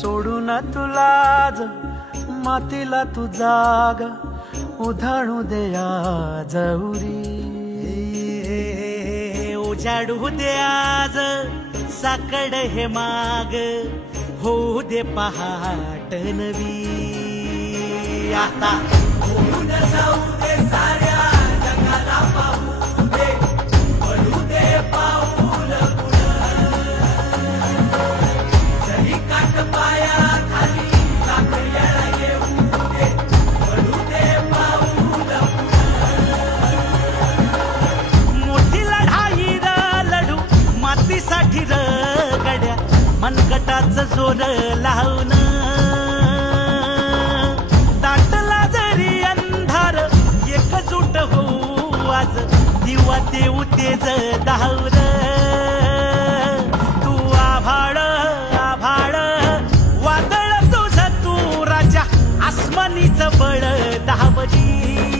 सोडून तुलाज मातीला तू जाग उधाणू दे आज उरी. उजाडू दे आज साकड हे माग होऊ दे पहाट नवी. आता होऊन जाऊ दे साऱ्या जगाला पाहू दे पडू दे पाऊल जरी काट पाया खाली लाख येळा येऊ दे पडू दे पाऊल. मोठी लढाई र लढू मातीसाठी र गड्या मनगटाच जोर लावून. दाटला जरी अंधार एकजूट होऊ आज दिवा देऊ तेज धावर. तू आभाळ आभाळ वादळ तुझ तू राजा आसमानीच बळ दावजी.